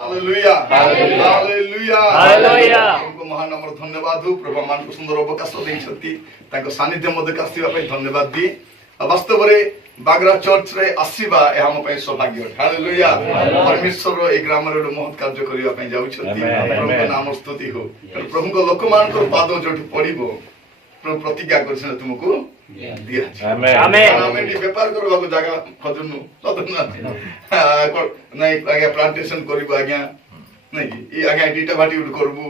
Hallelujah hallelujah hallelujah हमको महान अमर धन्यवाद हो प्रभु मान को सुंदर अवकाश देइछंती ताको सानिध्य मध्ये कास्तिबा पई धन्यवाद दी वास्तव रे बागरा चर्च रे आसीबा ए हम पई सौभाग्य हालेलुया परमेश्वर ए ग्राम रे महत् कार्य करिया पई जाउछंती प्रभु का नाम स्तुति हो प्रभु को लोक मान को पादो जोठी पड़िबो प्रभु प्रतिज्ञा करछन तुमको दिया आमेन आमेन आमेन व्यापार करबाको जगह खोजनु तदना नहीं आगे प्लांटेशन करबो आज्ञा नहीं ई आज्ञा डीटा भाटी उठ करबो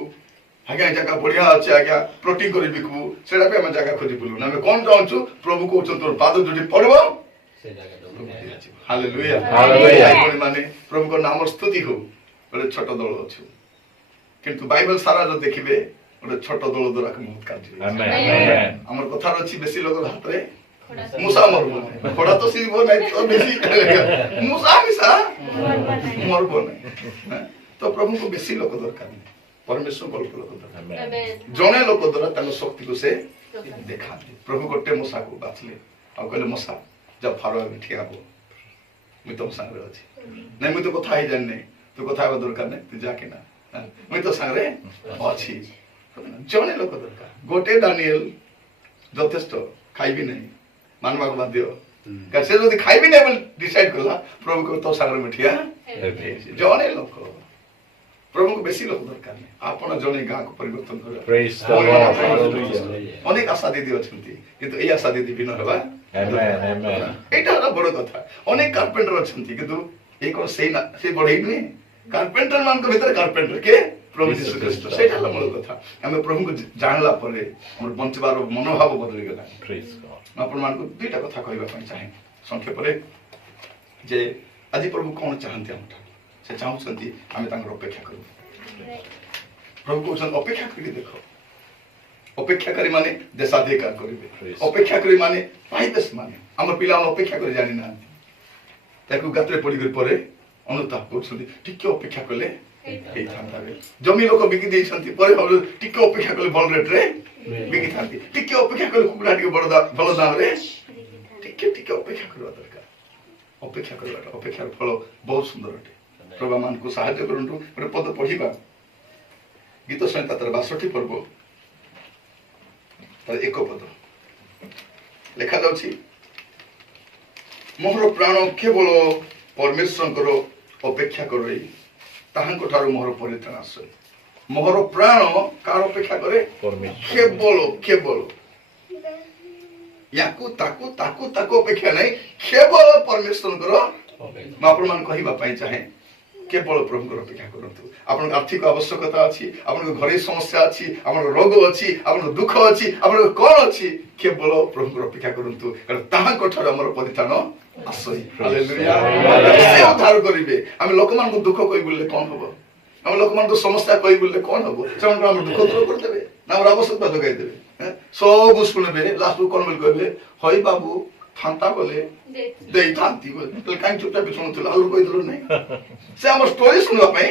आज्ञा जगह बढ़िया अछि आज्ञा प्रोटीन करि बिकबो सेडा पे हम जगह खोजि बुलु ना कोन चाहछु प्रभु को तोर पाद जोडी पड़बो से जगह हालेलुया हालेलुया माने प्रभु को नाम स्तुति हो बड़े छोट दल अछि किंतु बाइबल सारा जो देखिबे बड़े छोट दल द्वारा बहुत कार्य आमेन आमेन हमर कथा अछि बेसी लोग हाथ रे मूसा मरबो थोड़ा तो सिरबो नहीं तो बेसी मूसा मिसा मरबो नहीं तो प्रभु को बेसी लोक दरकार नहीं परमेश्वर को लोक दरकार आमेन जने लोक द्वारा तन शक्ति को से देखा प्रभु गोटे मूसा को बाछले आ कहले मूसा जब फारो ठिया हो मैं तुम संग रे अछि नहीं मैं तो कथा ही जान नहीं तू कथा बा दरकार नहीं तू जाके ना मैं तो संग रे अछि जने लोक दरकार गोटे दानिएल যথেষ্ট খাইবি नहीं मानवा बाध्य कैसे যদি খাইবি नहीं বল ডিসাইড করলা प्रभु को तो सागर मिठिया जने लोक प्रभु को बेसी लोक दरकार नहीं आपण जने गां को परिवर्तन कर प्रेज द लॉर्ड हालेलुया अनेक आशा दीदी अछंती किंतु एई आशा दीदी बिन हेबा आमेन आमेन एटा हला बड़ कथा अनेक कारपेंटर अछंती किंतु ए कोन से बड़ई नहीं कारपेंटर मान को भीतर कारपेंटर के प्रभु यीशु ख्रीष्ट सेटा हला मूल कथा हमें प्रभु को जानला परे हमर बंचबार मनोभाव बदली गेला प्रेज गॉड आपण मान को दुईटा कथा कहबा पई चाहे संक्षेप रे जे आज प्रभु कोन चाहंते हम से चाहउछंती हमें तांकर अपेक्षा करू प्रभु को अपेक्षा करी देखो अपेक्षा करी माने देशाधिकार करिवे अपेक्षा करी माने पाइबेस माने हमर पिला अपेक्षा करी जानि ना ताकू गात्रे पड़ी गई परे अनुताप करछंती टिके अपेक्षा कले एई थांताबे जमी लोक बिकी देइछंती परे हम टिके अपेक्षा कले बल रेट रे बिकी थांती टिके अपेक्षा कले कुकुडा टिके बड़ दाम रे टिके टिके अपेक्षा करबा दरकार अपेक्षा करबा अपेक्षार फल बहुत सुंदर अटे प्रभु मान को सहायता करंतु गोटे पद पढिबा गीत संहिता 62 पर्व तर एक पद लेखा जाउछि मोहर प्राण केवल परमेश्वर अपेक्षा करे ताहांको ठारो मोहर परित्राण आसे मोहर प्राण कार अपेक्षा करे केवल केवल याकू ताकू ताकू ताकू अपेक्षा नहीं केवल परमेश्वर आपण मान कहिबा पई चाहे केवल प्रभु अपेक्षा करंतु आपण आर्थिक आवश्यकता अछि आपण घरे समस्या अछि आपण रोग अछि आपण दुख अछि आपण कोन अछि केवल प्रभु अपेक्षा करंतु कारण ताहांको ठारो हमर परित्राण आसे हालेलुया से उद्धार करिवे हम लोक मान को दुख कहि बोलले कोन होबो हम लोक मान को समस्या कहि बोलले कोन होबो से हम दुख दूर कर देबे ना हमर आवश्यकता जगाई देबे सब सुनबे लास्ट को कोन बोल कहबे होई बाबू थांता बोले देई थांती बोले तो काई चुपचाप सुनथला और कोइ दलो नहीं से हमर स्टोरी सुनबा पई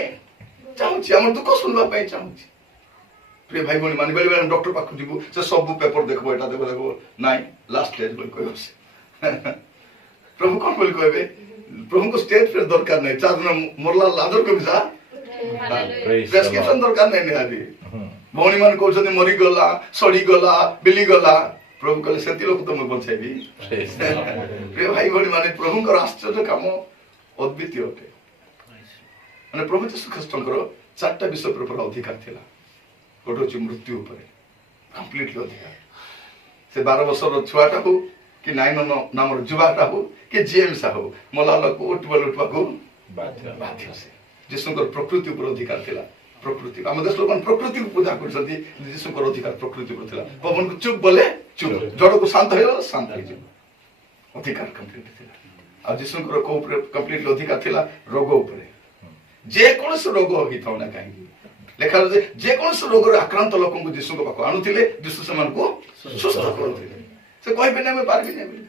चाहूची हमर दुख सुनबा पई चाहूची प्रिय भाई बहन माने बेले डॉक्टर पाखु दिबो से सब पेपर देखबो एटा देखबो नहीं लास्ट स्टेज बोल कहबो से प्रभु कौन बोल कहबे प्रभु को स्टेज पे दरकार नहीं चार दिन मोरला लादर को बिसा प्रेस्क्रिप्शन दरकार नहीं निहारी भौणी मान कहउछन मरि गला सड़ी गला बिली गला प्रभु कहले सेति लोक तुम बचाइबी प्रिय भाई बहन माने प्रभु को आश्चर्य काम अद्वितीय अटे माने प्रभु यीशु ख्रीष्टଙ୍କର चारटा विषय पर अधिकार थिला गोटे अछि मृत्यु ऊपर कंप्लीटली अधिकार से 12 वर्षर छुआटा हो कि नाइन नामर जुवाटा हो कि जेम्स हो मलाल को उठबल उठवा को बाध्य से यीशुଙ୍କର प्रकृति ऊपर अधिकार थिला प्रकृति हम देश लोगन प्रकृति को पूजा करछथि यीशुଙ୍କର अधिकार प्रकृति ऊपर थिला पवन को चुप बोले चुप जड़ को शांत हो शांत हो जाओ अधिकार कंप्लीट थिला आ यीशुଙ୍କର को ऊपर कंप्लीट अधिकार थिला रोग ऊपर जे कोनस रोग होई थाउ ना काहे लेखा जे कोनस रोग रे आक्रांत लोकन को यीशु को पाको आनुथिले यीशु समान को सुस्थ करथिले से कोई भी नहीं पार भी नहीं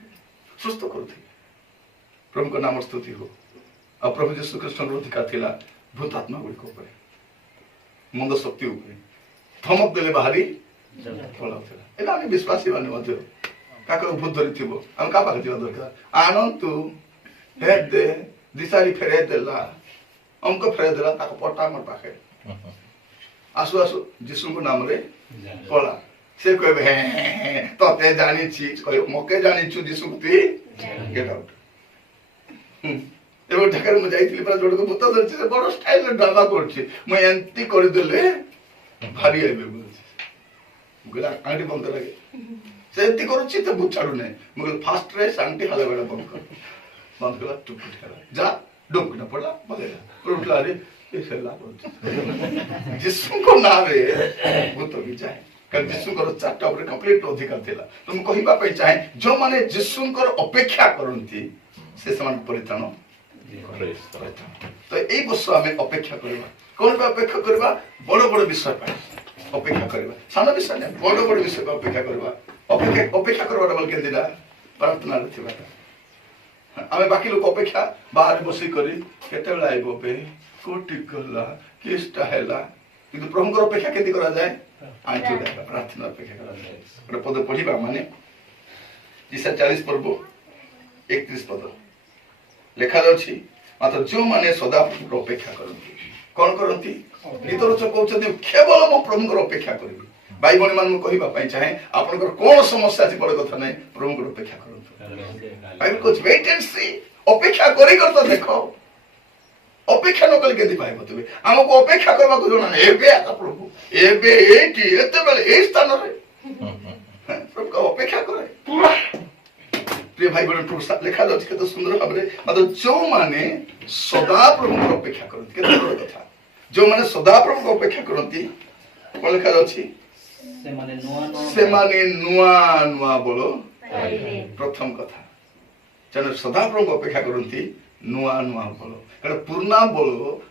सुस्थ करथिले प्रभु का नाम स्तुति हो आ प्रभु यीशु ख्रीष्ट अधिकार थिला भूत आत्मा गुडी ऊपर मंद शक्ति ऊपर धमक देले बाहरी पलाउथिला एला हामी विश्वासी माने मध्य काको भूत धरि थिबो हम का पाखा जिवा दरकार आनंद तू हे दे दिसारी फेरे देला हमको फेर देला ताको पटा हमर पाखे आसु आसु जीसु को नाम रे पला से कहबे तते जानी छी कहयो मके जानी छु जीसु तुई गेट आउट एबो ढाकर म जाईतिली पर जोड़ को भूत धरछि से बड़ स्टाइल रे ड्रामा करछि म एंती कर देले भारी आइबे बोलछि गला आंटी बंद लागे से एंती करछि त भूत छाडू नै मगल फास्ट रे शांति हाला बेला बंद कला टुक कला जा डुक न पड़ा बगेला उठला रे ये सेला बोलछि जिसु को नाम रे भूत भी जाए कारण जिसु को चारटा ऊपर कंप्लीट अधिकार थिला तुम कहिबा पई चाहे जो माने जिसु को अपेक्षा करंती से समान परित्राण तो এই বছর আমি অপেক্ষা করিবা কোন অপেক্ষা করিবা বড় বড় বিষয় পাই অপেক্ষা করিবা সানা বিষয় না বড় বড় বিষয় অপেক্ষা করিবা অপেক্ষা করবাটা বল কেন দিলা প্রার্থনা রথিবা আমি বাকি লোক অপেক্ষা বাহারে বসি করি কেতেবেলা আইবো বে কোটি গলা কেষ্টা হেলা কিন্তু প্রভুଙ୍କର অপেক্ষা কেতি করা যায় আইতো দেখা প্রার্থনা অপেক্ষা করা যায় এটা পদ পড়িবা মানে ঈশা 40 পর্ব 31 পদ লেখা যাচ্ছে মাত্র ଯେଉଁମାନେ ସଦାପ୍ରଭୁଙ୍କର ଅପେକ୍ଷା କରନ୍ତି କଣ କରନ୍ତି ଗୀତରଚ କହୁଛନ୍ତି କେବଳ ମୁଁ ପ୍ରଭୁଙ୍କର ଅପେକ୍ଷା କରିବି ଭାଇ ଭଉଣୀ ମାନଙ୍କୁ କହିବା ପାଇଁ ଚାହେଁ ଆପଣଙ୍କର କଣ ସମସ୍ୟା ଅଛି ବଡ କଥା ନାହିଁ ପ୍ରଭୁଙ୍କର ଅପେକ୍ଷା କରନ୍ତୁ ବାଇବେଲ କହୁଛି ୱେଟ୍ ଆଣ୍ଡ ସି ଅପେକ୍ଷା କରି ତ ଦେଖ ଅପେକ୍ଷା ନ କଲେ କେମିତି ପାଇବ ତେବେ ଆମକୁ ଅପେକ୍ଷା କରିବାକୁ ଜଣା ନାହିଁ ଏବେ ଆକା ପ୍ରଭୁ ଏବେ ଏଇଠି ଏତେବେଳେ ଏଇ ସ୍ଥାନରେ ପ୍ରଭୁଙ୍କ ଅପେକ୍ଷା କରେ प्रिय भाई बहन प्रभु लिखा जाଉଛି କେତେ ସୁନ୍ଦର ଭାବରେ ମାତ୍ର ଯେଉଁମାନେ ସଦା ପ୍ରଭୁଙ୍କର ଅପେକ୍ଷା କରନ୍ତି କେତେ ବଡ଼ କଥା ଯେଉଁମାନେ ସଦା ପ୍ରଭୁଙ୍କ ଅପେକ୍ଷା କରନ୍ତି କଣ ଲେଖା ଯାଉଛି ସେମାନେ ନୂଆ ନୂଆ ବଳ ପ୍ରଥମ କଥା ସେମାନେ ସଦା ପ୍ରଭୁଙ୍କ ଅପେକ୍ଷା କରନ୍ତି ନୂଆ ନୂଆ ବଳ କାରଣ ପୁରୁଣା ବଳ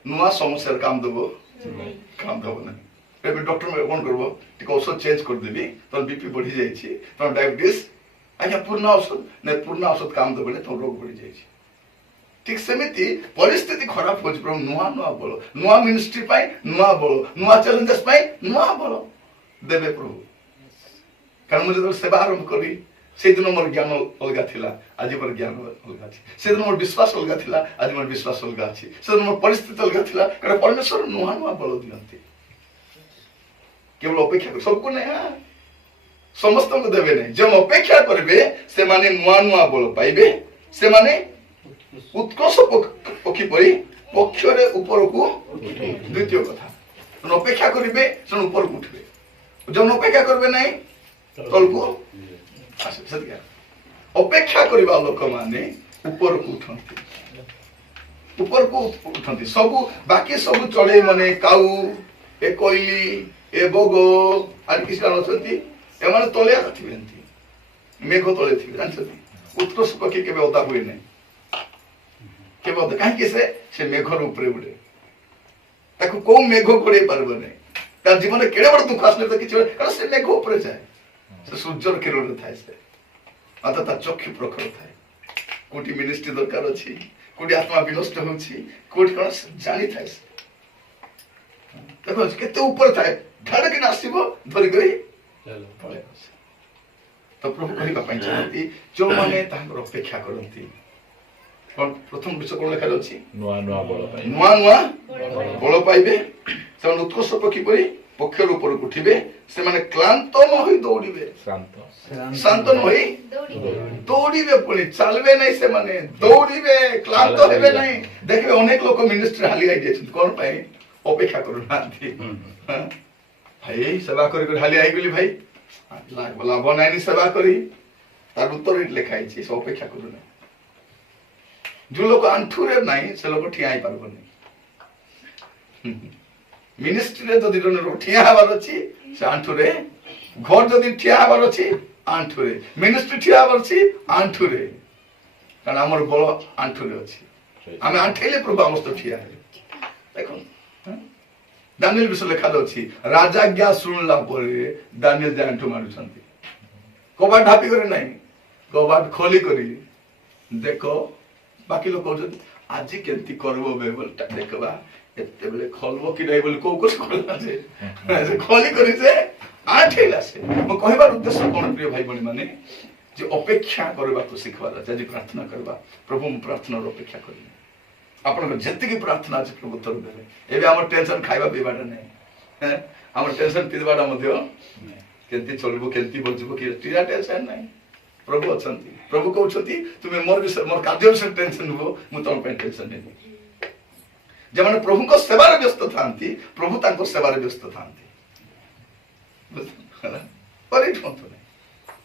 ନୂଆ ସମସ୍ୟାର କାମ ଦେବ ନାହିଁ ଏବେ ଡକ୍ଟର କଣ କରିବ ଟିକେ ଔଷଧ ଚେଞ୍ଜ କରିଦେବି ତମ ବିପି ବଢି ଯାଇଛି ତମ ଡାଇବେଟିସ୍ आज्ञा पुराना औषध काम दे तुम रोग बढ़ी जाए ठीक सेमती परिस्थिति खराब हो प्रभु नुआ नुआ बल नुआ मिनिस्ट्री पाई नुआ बल नुआ चैलेंजेस पाई नुआ बल देवे प्रभु कारण मुझे जो सेवा आरंभ करी से दिन मोर ज्ञान अलगा थिला आज मोर ज्ञान अलगा अछि से दिन मोर विश्वास अलगा थिला आज मोर विश्वास अलगा अछि से दिन मोर परिस्थिति अलगा थिला कारण परमेश्वर नुआ नुआ बल दियंती केवल अपेक्षा सबको नहीं समस्त को देवे नहीं जो अपेक्षा करेंगे से माने नुआ नुआ बल पाइबे से माने उत्कर्ष पक्षी परी पक्षरे ऊपर को द्वितीय कथा अपेक्षा करेंगे से ऊपर को उठबे जो अपेक्षा करबे नहीं तल को अपेक्षा करबा लोक माने ऊपर को उठंती सब बाकी सब चढ़े माने काऊ ए कोइली ए बगो आर किसी अछंती एमाने तले आथिबे मेघ तले थिबे जानछथि उत्कर्ष पक्षी केबे ओदा हुए नै केबे ओदा काहे से मेघर ऊपर उड़े ताको को मेघ कोड़े परबे नै ता जीवन केडे बड़ दुख आसले त किछ कारण से मेघ ऊपर जाए से सूर्यर किरण थाए से अत ता चक्षु प्रखर थाए कोटी मिनिस्ट्री दरकार अछि कोटी आत्मा विनष्ट होछि कोटी कोन जानि थाए से देखो केते ऊपर थाए ढाड़ के नासिबो धरि गई तो प्रभु कहबा ପାଇଁ ଚାହାନ୍ତି ଯୋଉମାନେ ତାଙ୍କର ଅପେକ୍ଷା କରନ୍ତି ପ୍ରଥମ ବିଷୟ କୋଣ ଲେଖା ଅଛି ନୂଆ ନୂଆ ବଳ ପାଇବେ ସେମାନେ ଉତ୍କର୍ଷ ପକ୍ଷୀ ପରି ପକ୍ଷର ଉପରକୁ ଉଠିବେ ସେମାନେ କ୍ଳାନ୍ତ ନ ହୋଇ ଦୌଡ଼ିବେ ଶାନ୍ତ ନ ହୋଇ ଦୌଡ଼ିବେ ପୁଣି ଚାଲିବେ ନାହିଁ ସେମାନେ ଦୌଡ଼ିବେ କ୍ଳାନ୍ତ ହେବେ ନାହିଁ ଦେଖିବେ ଅନେକ ଲୋକ ମିନିଷ୍ଟ୍ରି ହାଲି ଯାଇଛନ୍ତି କଣ ପାଇଁ ଅପେକ୍ଷା କରୁନାହାନ୍ତି भाई सेवा करी हाली आईगली भाई लाभ नाई सेवा करी तार उत्तर लिखा है सब अपेक्षा करू ना जो लोग आंठुरे नाई से लोग ठिया ही पारबनी मिनिस्ट्री रे जदि जने लोग ठिया हबार अछि से आंठुरे घर जदि ठिया हबार अछि आंठुरे मिनिस्ट्री ठिया हबार अछि आंठुरे कारण हमर बल आंठुरे अछि आमे आंठेले प्रभु हमस्त ठिया देखो दानिएल विषय लिखा अछि राजाज्ञा सुनला परे दानिएल जानठु मारुछंती कबाट ढापी करे नाही कबाट खोली करी देखो बाकी लोग कहउछंती आज केंती करबो बेबलटा देखबा एते बेले खोलबो कि नै बोल को कुछ खोलना से खोली करी से आठेला से म कहबार उद्देश्य कोन प्रिय भाई बणी माने जे अपेक्षा करबा को सिखवाला जे प्रार्थना करबा प्रभु प्रार्थना रो अपेक्षा करी ଆପଣଙ୍କ ଯେତିକି ପ୍ରାର୍ଥନା ଅଛି ପ୍ରଭୁ ଉତ୍ତର ଦେବେ। ଏବେ ଆମର ଟେନସନ ଖାଇବା ପିଇବାଟା ନାହିଁ, ଆମର ଟେନସନ ପିଇବାଟା ମଧ୍ୟ କେମିତି ଚଳିବୁ କେମିତି ବଞ୍ଚିବୁ କିରା ଟେନସନ ନାହିଁ। ପ୍ରଭୁ ଅଛନ୍ତି, ପ୍ରଭୁ କହୁଛନ୍ତି ତୁମେ ମୋର ବିଷୟ ମୋର କାର୍ଯ୍ୟ ବିଷୟରେ ଟେନସନ ହୁଅ, ମୁଁ ତମ ପାଇଁ ଟେନସନ ନେବି। ଯେଉଁମାନେ ପ୍ରଭୁଙ୍କ ସେବାରେ ବ୍ୟସ୍ତ ଥାନ୍ତି ପ୍ରଭୁ ତାଙ୍କ ସେବାରେ ବ୍ୟସ୍ତ ଥାନ୍ତି।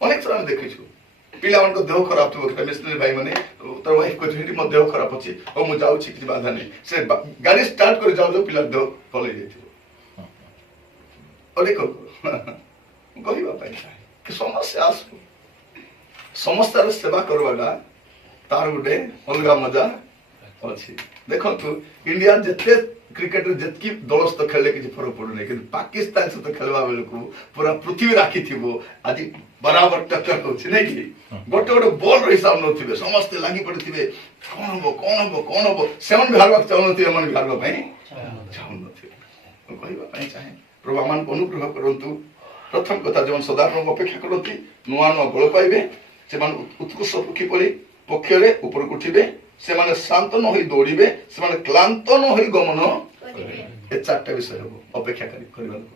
ଅନେକ ଥର ଆମେ ଦେଖିଛୁ ପିଲାମାନଙ୍କ ଦେହ ଖରାପ ଥିବ, ମିଶନାରୀ ଭାଇ ମାନେ ତାର ୱାଇଫ କହିଛି ସେଠି ମୋ ଦେହ ଖରାପ ଅଛି, ହଉ ମୁଁ ଯାଉଛି କିଛି ବାଧା ନାହିଁ, ସେ ଗାଡି ଷ୍ଟାର୍ଟ କରି ଯାଉ ଯାଉ ପିଲାର ଦେହ ଭଲ ହେଇଯାଇଥିବ। ଅନେକ କହିବା ପାଇଁ ଚାହେଁ କି ସମସ୍ୟା ଆସୁ, ସମସ୍ୟାର ସେବା କରିବାଟା ତାର ଗୋଟେ ଅଲଗା ମଜା ଅଛି। ଦେଖନ୍ତୁ ଇଣ୍ଡିଆ ଯେତେ କ୍ରିକେଟରେ ଯେତିକି ଦଳ ସହିତ ଖେଳିଲେ କିଛି ଫରକ ପଡୁନାହିଁ, କିନ୍ତୁ ପାକିସ୍ତାନ ସହିତ ଖେଳିବା ବେଳକୁ ପୁରା ପୃଥିବୀ ରାଖିଥିବ। ଆଜି ବରାବର ଟକ୍କର ହଉଛି ନାଇଁ କି, ଗୋଟେ ଗୋଟେ ବଲର ହିସାବ ନଥିବେ, ସମସ୍ତେ ଲାଗି ପଡିଥିବେ କଣ ହବ କଣ ହବ କଣ ହବ। ସେମାନେ ବି ହାରିବାକୁ ଚାହୁଁନଥିବେ, ଏମାନେ ବି ହାରିବା ପାଇଁ ଚାହୁଁନଥିବେ। ମୁଁ କହିବା ପାଇଁ ଚାହେଁ ପ୍ରଭୁ ଆମମାନଙ୍କୁ ଅନୁଗ୍ରହ କରନ୍ତୁ। ପ୍ରଥମ କଥା, ଯେଉଁମାନେ ସଦାପ୍ରଭୁଙ୍କୁ ଅପେକ୍ଷା କରନ୍ତି ନୂଆ ନୂଆ ବଳ ପାଇବେ, ସେମାନେ ଉତ୍କୃଷ୍ଟ ପକ୍ଷୀ ପରି ପକ୍ଷରେ ଉପରକୁ ଉଠିବେ, ସେମାନେ ଶାନ୍ତ ନ ହୋଇ ଦୌଡ଼ିବେ, ସେମାନେ କ୍ଳାନ୍ତ ନ ହୋଇ ଗମନ ଏ ଚାରିଟା ବିଷୟ ହବ ଅପେକ୍ଷାକାରୀ କରିବା ଲୋକ।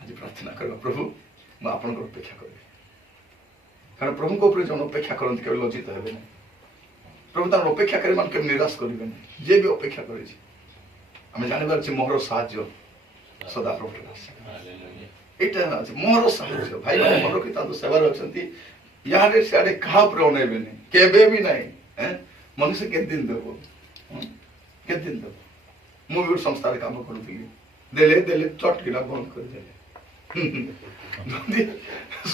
ଆଜି ପ୍ରାର୍ଥନା କରିବା ପ୍ରଭୁ ମୁଁ ଆପଣଙ୍କର ଅପେକ୍ଷା କରିବି, କାରଣ ପ୍ରଭୁଙ୍କ ଉପରେ ଯେଉଁ ଅପେକ୍ଷା କରନ୍ତି କେବେ ଲଜ୍ଜିତ ହେବେ ନାହିଁ। ପ୍ରଭୁ ତାଙ୍କର ଅପେକ୍ଷାକାରୀ ମାନେ କେବେ ନିରାଶ କରିବେ ନାହିଁ। ଯିଏ ବି ଅପେକ୍ଷା କରିଛି ଆମେ ଜାଣିବାର ଅଛି ମୋହର ସାହାଯ୍ୟ ସଦାପ୍ରଭୁ ଆସେ। ଏଇଟା ଅଛି ମୋହର ସାହାଯ୍ୟ। ଭାଇ ମାନେ ମନେ ରଖିଥାନ୍ତୁ, ସେବାରେ ଅଛନ୍ତି, ଇଆଡେ ସିଆଡେ କାହା ଉପରେ ଅନେଇବେନି କେବେ ବି ନାହିଁ। ମନୁଷ୍ୟ କେତେ ଦିନ ଦେବ, କେତେ ଦିନ ଦେବ। ମୁଁ ବି ଗୋଟେ ସଂସ୍ଥାରେ କାମ କରୁଥିଲି, ଦେଲେ ଦେଲେ ଚଟକିନା ବନ୍ଦ କରିଦେଲେ। ଯଦି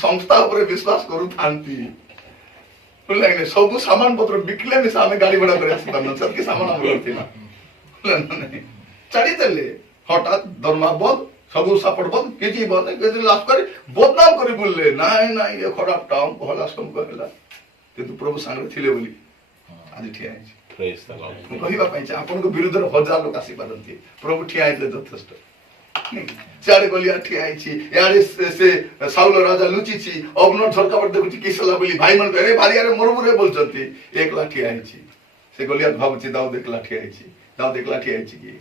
ସଂସ୍ଥା ଉପରେ ବିଶ୍ୱାସ କରୁଥାନ୍ତି ସବୁ ସାମାନ ପତ୍ର ବିକିଲେ ମିଶା ଆମେ ଗାଡି ଭଡା କରି ଆସିପାରୁନ, ସେତିକି ସାମାନ ଆମର ଥିଲା ଛାଡିଦେଲେ। ହଠାତ୍ ଦରମା ବନ୍ଦ, ସବୁ ସପୋର୍ଟ ବନ୍ଦ, କିଛି ବନ୍ଦ କିଛି ଲାଭ କରି ବଦନାମ କରି ବୁଲିଲେ। ନାଇଁ ନାଇଁ ଏ ଖରାପ ଟାଉନ ଭଲ ସମକ ହେଲା, କିନ୍ତୁ ପ୍ରଭୁ ସାଙ୍ଗରେ ଥିଲେ ବୋଲି ଆଜି ଠିଆ ହେଇଛି। ମୁଁ କହିବା ପାଇଁ ଚାହେଁ ଆପଣଙ୍କ ବିରୁଦ୍ଧରେ ହଜାର ଲୋକ ଆସିପାରନ୍ତି, ପ୍ରଭୁ ଠିଆ ହେଇଥିଲେ ଯଥେଷ୍ଟ। ସିଆଡେ ଗଲିଆ ଠିଆ ହେଇଛି, ଇଆଡେ ସେ ସାଉଲ ରାଜା ଲୁଚିଛି, ଅଗ୍ନ ଝରକା ପଟେ ଦେଖୁଛି କିସ ହେଲା ବୋଲି ଭାଇମାନେ ଭାରିଆରେ ମରୁମୁରେ ବୋଲୁଛନ୍ତି, ଏକଲା ଠିଆ ହେଇଛି। ସେ ଗଲିଆ ଭାବୁଛି ଦାଉଦ ଏକଲା ଠିଆ ହେଇଛି, ଦାଉଦ ଏକଲା ଠିଆ ହେଇଛି କି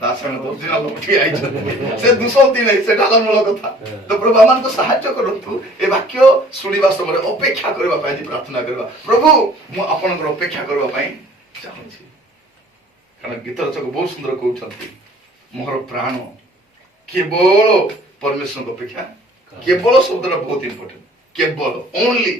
ତା ସାଙ୍ଗେ 10 ଜଣ ଲୋକ ଠିଆ ହେଇଛନ୍ତି। ସେ ଦୁଷନ୍ତି ନାହିଁ, ସେଟା ହେଲା ମୂଳ କଥା। ତ ପ୍ରଭୁ ଆମମାନଙ୍କୁ ସାହାଯ୍ୟ କରନ୍ତୁ ଏ ବାକ୍ୟ ଶୁଣିବା ସମୟରେ ଅପେକ୍ଷା କରିବା ପାଇଁ ଆଜି ପ୍ରାର୍ଥନା କରିବା। ପ୍ରଭୁ ମୁଁ ଆପଣଙ୍କର ଅପେକ୍ଷା କରିବା ପାଇଁ ଚାହୁଁଛି, କାରଣ ଗୀତ ରଚକ ବହୁତ ସୁନ୍ଦର କହୁଛନ୍ତି ମୋର ପ୍ରାଣ କେବଳ ପରମେଶ୍ୱରଙ୍କ ଅପେକ୍ଷା, କେବଳ ଶବ୍ଦଟା ବହୁତ ଇମ୍ପୋର୍ଟାଣ୍ଟ, କେବଳ ଓନ୍ଲି।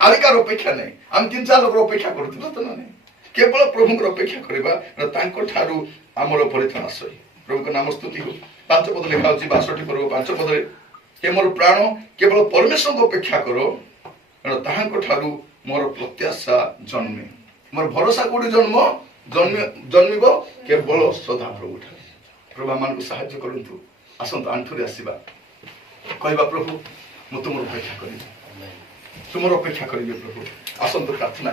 ଆଉ କାହାର ଅପେକ୍ଷା ନାହିଁ। ଆମେ 3-4 ଲୋକର ଅପେକ୍ଷା କରୁଥିବା ତ ନାହିଁ, କେବଳ ପ୍ରଭୁଙ୍କର ଅପେକ୍ଷା କରିବା, ତାଙ୍କ ଠାରୁ ଆମର ପରିତ୍ରାଣ ଆଶ୍ରୟ। ପ୍ରଭୁଙ୍କ ନାମ ସ୍ତୁତି ହଉ। 5 ପଦ ଲେଖା ହଉଛି 62 ପର୍ବ 5 ପଦରେ, ହେ ମୋର ପ୍ରାଣ କେବଳ ପରମେଶ୍ୱରଙ୍କ ଅପେକ୍ଷା କର, କାରଣ ତାହାଙ୍କ ଠାରୁ ମୋର ପ୍ରତ୍ୟାଶା ଜନ୍ମେ। ମୋର ଭରସା କୋଉଠି ଜନ୍ମିବ କେବଳ ସଦାପ୍ରଭୁ ଠାରୁ। ପ୍ରଭୁ ଆମମାନଙ୍କୁ ସାହାଯ୍ୟ କରନ୍ତୁ। ଆସନ୍ତୁ ଆଣ୍ଠୁରେ ଆସିବା, କହିବା ପ୍ରଭୁ ମୁଁ ତୁମର ଅପେକ୍ଷା କରିବି, ତୁମର ଅପେକ୍ଷା କରିବି ପ୍ରଭୁ। ଆସନ୍ତୁ ପ୍ରାର୍ଥନା।